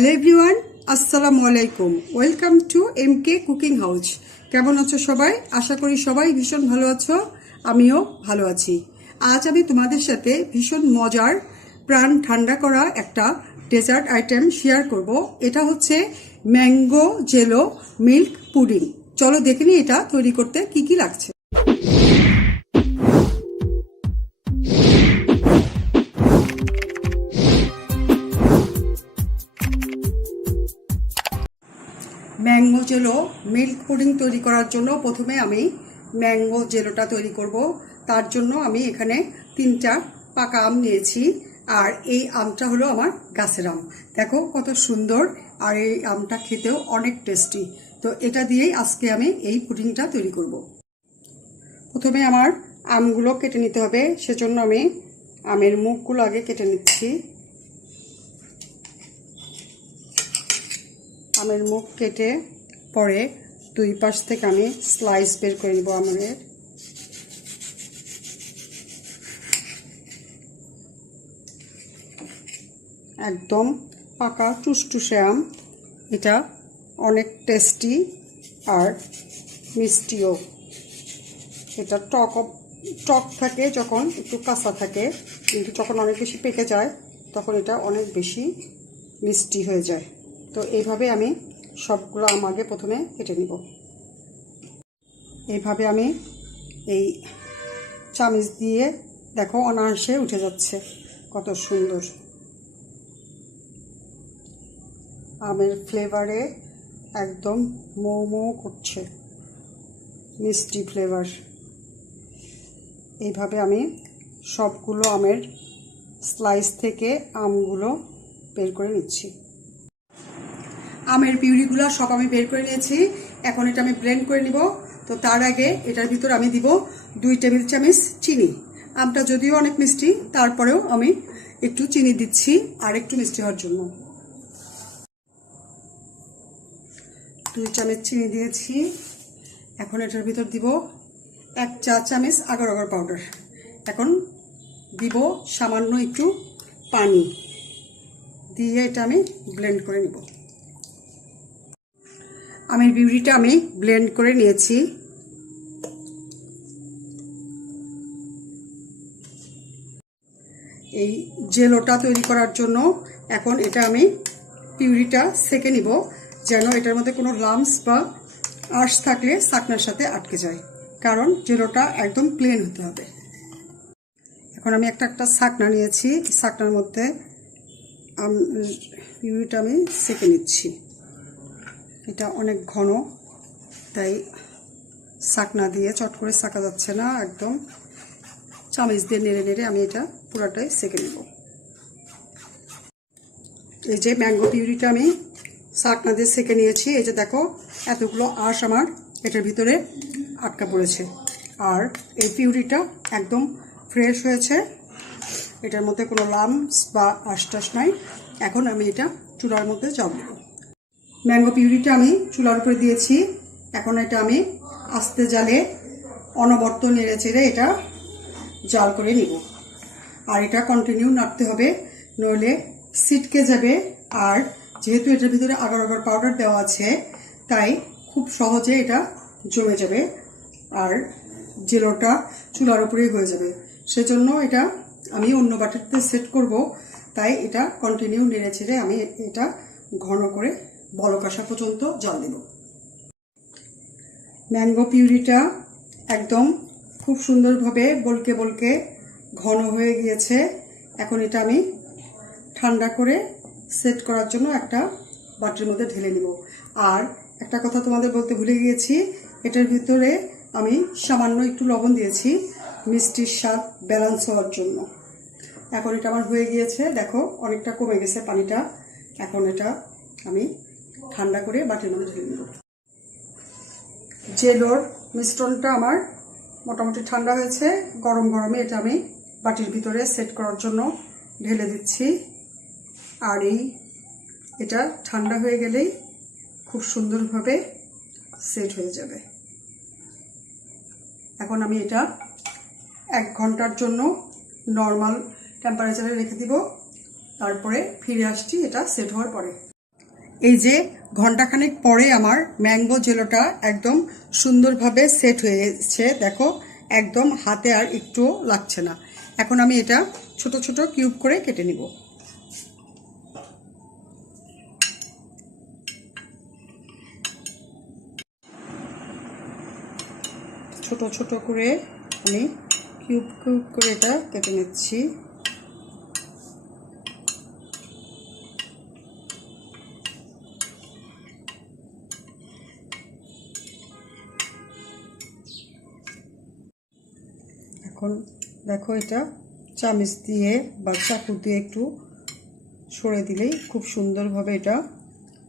Hello everyone, আসসালামু আলাইকুম। Welcome to MK cooking house. কেমন আছো সবাই? আশা করি সবাই ভীষণ ভালো আছো, আমিও ভালো আছি। আজ আমি তোমাদের সাথে ভীষণ মজার, প্রাণ ঠান্ডা করা একটা ডেজার্ট আইটেম শেয়ার করব। এটা হচ্ছে ম্যাঙ্গো জেলো মিল্ক পুডিং। চলো দেখে নিই এটা তৈরি করতে কি কি লাগছে। ম্যাঙ্গো জেলো মিল্ক পুডিং তৈরি করার জন্য প্রথমে আমি ম্যাঙ্গো জেলোটা তৈরি করব। তার জন্য আমি এখানে 3টা পাকা আম নিয়েছি, আর এই আমটা হলো আমার গাছের আম। দেখো কত সুন্দর, আর এই আমটা খেতেও অনেক টেস্টি। তো এটা দিয়েই আজকে আমি এই পুডিংটা তৈরি করব। প্রথমে আমার আমগুলো কেটে নিতে হবে, সেজন্য আমি আমের মুখগুলো আগে কেটে নিচ্ছি। আমের মুখ কেটে পরে দুই পাশ থেকে আমি স্লাইস বের করে নিব আমের। একদম পাকা টুসটুসে আম, এটা অনেক টেস্টি আর মিষ্টিও। এটা টক থাকে যখন একটু কাঁচা থাকে, কিন্তু যখন অনেক বেশি পেকে যায় তখন এটা অনেক বেশি মিষ্টি হয়ে যায়। তো এইভাবে আমি সবগুলো আম আগে প্রথমে কেটে নিব। এইভাবে আমি এই চামচ দিয়ে দেখো অনায়াসে উঠে যাচ্ছে, কত সুন্দর। আমের ফ্লেভারে একদম মৌ মৌ করছে, মিষ্টি ফ্লেভার। এইভাবে আমি সবগুলো আমের স্লাইস থেকে আমগুলো বের করে নিচ্ছি। আমের পিউরিগুলো সব আমি বের করে নিয়েছি। এখন এটা আমি ব্লেন্ড করে নিব। তো তার আগে এটার ভিতর আমি দিব 2 টেবিল চামচ চিনি। আমটা যদিও অনেক মিষ্টি, তারপরেও আমি একটু চিনি দিচ্ছি আর একটু মিষ্টি হওয়ার জন্য। 2 চামচ চিনি দিয়েছি। এখন এটার ভিতর দিব 1 চা চামচ আগার আগার পাউডার। এখন দিব সামান্য একটু পানি দিয়ে এটা আমি ব্লেন্ড করে নিব। আমের পিউরিটা আমি ব্লেন্ড করে নিয়েছি। এই জেলোটা তৈরি করার জন্য এখন এটা আমি পিউরিটা সেকে নিব, যেন এটার মধ্যে কোনো লাম্পস বা আঁশ থাকলে ছাকনার সাথে আটকে যায়, কারণ জেলোটা একদম প্লেন হতে হবে। এখন আমি একটা ছাকনা নিয়েছি, ছাকনার মধ্যে পিউরিটা আমি সেকে নিচ্ছি। এটা অনেক ঘন, তাই ছাকনা দিয়ে চট করে ছাকা যাচ্ছে না, একদম চামচ দিয়ে নেড়ে নেড়ে আমি এটা পুরাটাই সেকে নেব। এই যে ম্যাঙ্গো পিউরিটা আমি ছাকনা দিয়ে সেকে নিয়েছি। এই যে দেখো এতগুলো আঁশ আমার এটার ভিতরে আটকা পড়েছে, আর এই পিউরিটা একদম ফ্রেশ হয়েছে, এটার মধ্যে কোনো লাম্পস বা আঁশ টাশ নাই। এখন আমি এটা চুলার মধ্যে জাল দেব। ম্যাঙ্গো পিউরিটা আমি চুলার উপরে দিয়েছি। এখন এটা আমি আস্তে জালে অনবরত নেড়ে চেড়ে এটা জাল করে নিব, আর এটা কন্টিনিউ নাড়তে হবে, নইলে ছিটকে যাবে। আর যেহেতু এটার ভিতরে আগার আগার পাউডার দেওয়া আছে, তাই খুব সহজে এটা জমে যাবে আর জেলোটা চুলার উপরেই হয়ে যাবে। সেজন্য এটা আমি অন্য বাটিতে সেট করব, তাই এটা কন্টিনিউ নেড়ে চেড়ে আমি এটা ঘন করে বলক আসা পর্যন্ত জাল দেব। ম্যাঙ্গো পিউরিটা একদম খুব সুন্দরভাবে বলকে বলকে ঘন হয়ে গিয়েছে। এখন এটা আমি ঠান্ডা করে সেট করার জন্য একটা বাটির মধ্যে ঢেলে নিব। আর একটা কথা তোমাদের বলতে ভুলে গিয়েছি, এটার ভিতরে আমি সামান্য একটু লবণ দিয়েছি মিষ্টির স্বাদ ব্যালেন্স হওয়ার জন্য। এখন এটা আমার হয়ে গিয়েছে, দেখো অনেকটা কমে গেছে পানিটা। এখন এটা আমি ঠান্ডা করে বাটির মধ্যে ঢেলে নেব। জেলোর মিশ্রণটা আমার মোটামুটি ঠান্ডা হয়েছে। গরম গরমে এটা আমি বাটির ভিতরে সেট করার জন্য ঢেলে দিচ্ছি। আর এটা ঠান্ডা হয়ে গেলেই খুব সুন্দরভাবে সেট হয়ে যাবে। এখন আমি এটা 1 ঘন্টার জন্য নর্মাল টেম্পারেচারে রেখে দিব, তারপরে ফিরে আসছি এটা সেট হওয়ার পরে। এই যে ঘন্টাখানেক পরে আমার ম্যাঙ্গো জেলোটা একদম সুন্দরভাবে সেট হয়েছে। দেখো একদম হাতে আর একটু লাগছে না। এখন আমি এটা ছোট ছোট কিউব করে কেটে নিব। ছোট ছোট করে আমি কিউব কিউব করে এটা কেটে নিচ্ছি। এখন দেখো এটা চামচ দিয়ে বা চাকু দিয়ে একটু সরে দিলেই খুব সুন্দরভাবে এটা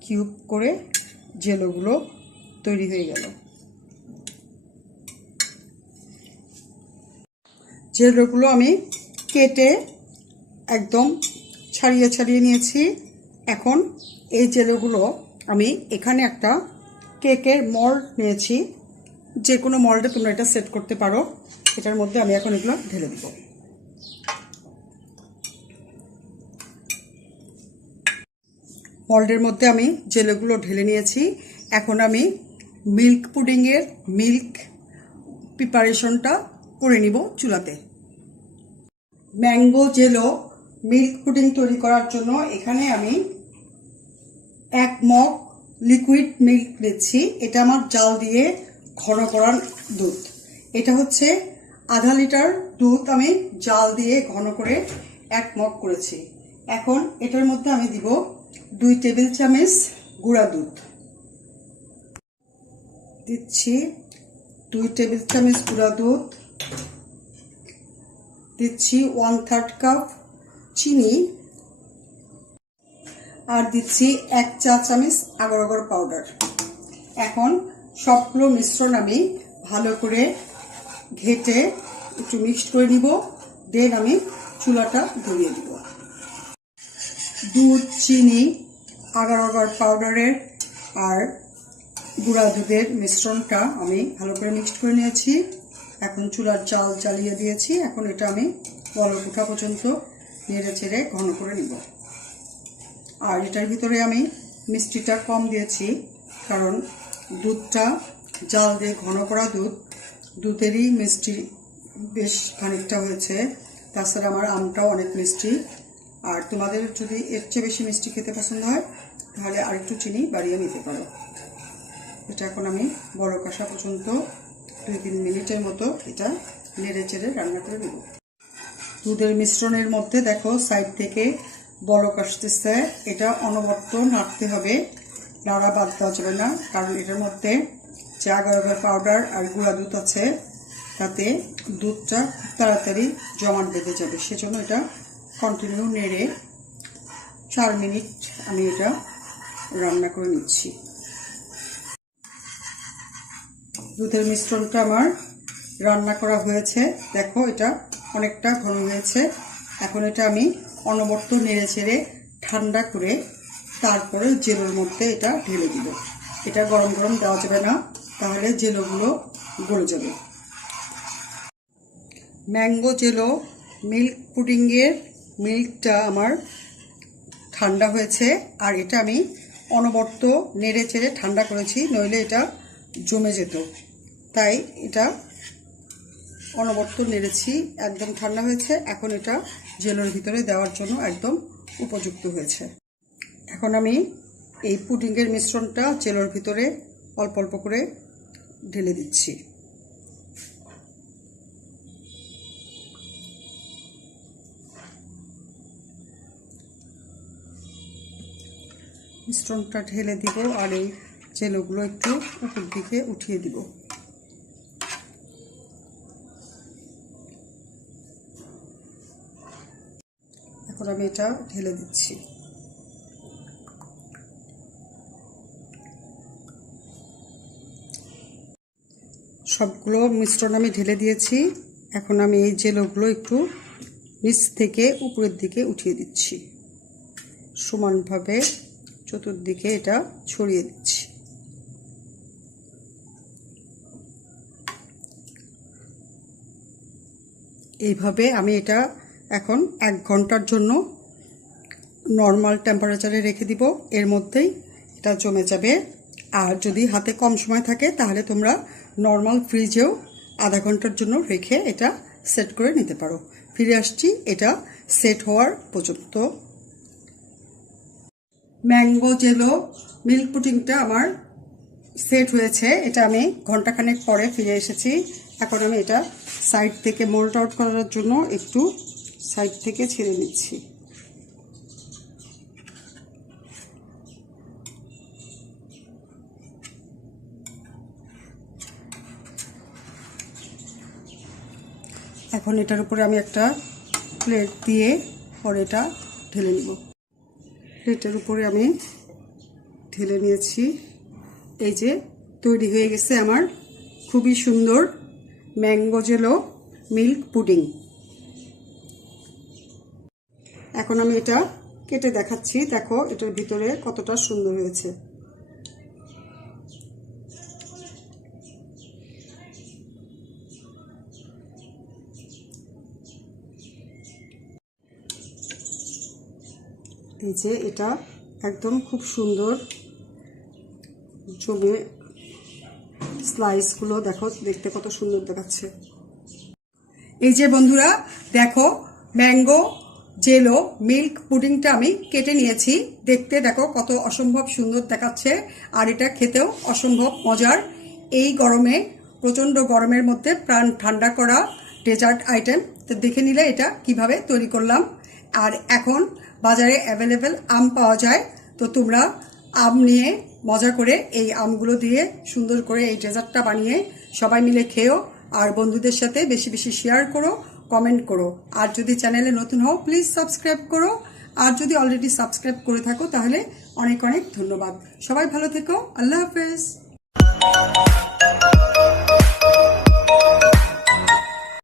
কিউব করে জেলোগুলো তৈরি হয়ে গেল। জেলোগুলো আমি কেটে একদম ছাড়িয়ে ছাড়িয়ে নিয়েছি। এখন এই জেলোগুলো আমি এখানে একটা কেকের মল্ড নিয়েছি, যে কোনো মল্ডে তোমরা এটা সেট করতে পারো। এটার মধ্যে আমি এখন এগুলো ঢেলে দেব। মল্ডের মধ্যে আমি জেলোগুলো ঢেলে নিয়েছি। এখন আমি মিল্ক পুডিংয়ের মিল্ক প্রিপারেশনটা করে নিব চুলাতে। ম্যাঙ্গো জেলো মিল্ক পুডিং তৈরি করার জন্য এখানে আমি 1 মগ লিকুইড মিল্ক নিচ্ছি। এটা আমার জাল দিয়ে ঘন করা দুধ। এটা হচ্ছে আধা লিটার দুধ আমি জাল দিয়ে ঘন করে 1 মগ করেছি। এখন এটার মধ্যে আমি দিব 2 টেবিল চামচ গুঁড়া দুধ দিচ্ছি। 2 টেবিল চামচ গুঁড়া দুধ দিচ্ছি। 1/3 কাপ চিনি আর দিচ্ছি 1 চা চামচ আগার আগার পাউডার। এখন সবগুলো মিশ্রণ আমি ভালো করে ঘেটে একটু মিক্সড করে নিব। দেন আমি চুলাটা ধরিয়ে দিব। দুধ, চিনি, আগার আগার পাউডারের আর গুঁড়া দুধের মিশ্রণটা আমি ভালো করে মিক্সড করে নিয়েছি। এখন চুলার জাল জ্বালিয়ে দিয়েছি। এখন এটা আমি বলক ওঠা পর্যন্ত নেড়ে চেড়ে ঘন করে নিব। আর এটার ভিতরে আমি মিষ্টিটা কম দিয়েছি, কারণ দুধটা জাল দিয়ে ঘন করা দুধেরই মিষ্টি বেশ খানিকটা হয়েছে। তাছাড়া আমার আমটাও অনেক মিষ্টি। আর তোমাদের যদি এর চেয়ে বেশি মিষ্টি খেতে পছন্দ হয় তাহলে আরেকটু চিনি বাড়িয়ে নিতে পারো। এটা এখন আমি বলক আসা পর্যন্ত 2-3 মিনিটের মতো এটা নেড়ে চেড়ে রান্না করে নেব। দুধের মিশ্রণের মধ্যে দেখো সাইড থেকে বলক আসতেছে। এটা অনবরত নাড়তে হবে, নাড়া বাদ দেওয়া যাবে না, কারণ এটার মধ্যে যে আগার আগার পাউডার আর গুঁড়া দুধ আছে তাতে দুধটা খুব তাড়াতাড়ি জমাট বেঁধে যাবে। সেজন্য এটা কন্টিনিউ নেড়ে 4 মিনিট আমি এটা রান্না করে নিচ্ছি। দুধের মিশ্রণটা আমার রান্না করা হয়েছে। দেখো এটা অনেকটা ঘন হয়েছে। এখন এটা আমি অনবরত নেড়ে চেড়ে ঠান্ডা করে তারপরে জেলোর মধ্যে এটা ঢেলে দিব। এটা গরম গরম দেওয়া যাবে না, তাহলে জেলোগুলো গলে যাবে। ম্যাঙ্গো জেলো মিল্ক পুডিংয়ের মিল্কটা আমার ঠান্ডা হয়েছে। আর এটা আমি অনবরত নেড়ে চেড়ে ঠান্ডা করেছি, নইলে এটা জমে যেত। তাই এটা অনবরত নেড়েছি, একদম ঠান্ডা হয়েছে। এখন এটা জেলোর ভিতরে দেওয়ার জন্য একদম উপযুক্ত হয়েছে। এখন আমি এই পুডিংয়ের মিশ্রণটা জেলোর ভিতরে অল্প অল্প করে ঢেলে দিচ্ছি। মিশ্রণটা ঢেলে দিব আর এই জেলোগুলো একটু উপর দিকে উঠিয়ে দিব। এখন আমি এটা ঢেলে দিচ্ছি। সবগুলো মিশ্রণ আমি ঢেলে দিয়েছি। এখন আমি এই জেলোগুলো একটু নিচ থেকে উপরের দিকে উঠিয়ে দিচ্ছি, সমানভাবে চতুর্দিকে এটা ছড়িয়ে দিচ্ছি। এইভাবে আমি এটা এখন 1 ঘন্টার জন্য নর্মাল টেম্পারেচারে রেখে দিব। এর মধ্যেই এটা জমে যাবে। আর যদি হাতে কম সময় থাকে তাহলে তোমরা নর্মাল ফ্রিজেও আধা ঘন্টার জন্য রেখে এটা সেট করে নিতে পারো। ফিরে আসছি এটা সেট হওয়ার পর্যন্ত। ম্যাঙ্গো জেলো মিল্ক পুডিংটা আমার সেট হয়েছে। এটা আমি ঘন্টাখানেক পরে ফিরে এসেছি। এখন আমি এটা সাইড থেকে মোল্ড আউট করার জন্য একটু সাইড থেকে ছেড়ে নিচ্ছি। এখন এটার উপরে আমি একটা প্লেট দিয়ে পরে এটা ঢেলে নিব। প্লেটের উপরে আমি ঢেলে নিয়েছি। এই যে তৈরি হয়ে গেছে আমার খুবই সুন্দর ম্যাঙ্গো জেলো মিল্ক পুডিং। এখন আমি এটা কেটে দেখাচ্ছি। দেখো এটার ভিতরে কতটা সুন্দর হয়েছে। এই যে এটা একদম খুব সুন্দর জমে স্লাইসগুলো দেখো, দেখতে কত সুন্দর দেখাচ্ছে। এই যে বন্ধুরা দেখো ম্যাঙ্গো জেলো মিল্ক পুডিংটা আমি কেটে নিয়েছি। দেখতে দেখো কত অসম্ভব সুন্দর দেখাচ্ছে, আর এটা খেতেও অসম্ভব মজার। এই গরমে, প্রচণ্ড গরমের মধ্যে প্রাণ ঠান্ডা করা ডেজার্ট আইটেম। তো দেখে নিলে এটা কিভাবে তৈরি করলাম। আর এখন বাজারে অ্যাভেলেবেল আম পাওয়া যায়, তো তোমরা আম নিয়ে মজা করে এই আমগুলো দিয়ে সুন্দর করে এই ডেজার্টটা বানিয়ে সবাই মিলে খেও। আর বন্ধুদের সাথে বেশি বেশি শেয়ার করো, কমেন্ট করো। আর যদি চ্যানেলে নতুন হও প্লিজ সাবস্ক্রাইব করো। আর যদি অলরেডি সাবস্ক্রাইব করে থাকো তাহলে অনেক অনেক ধন্যবাদ। সবাই ভালো থেকো। আল্লাহ হাফেজ।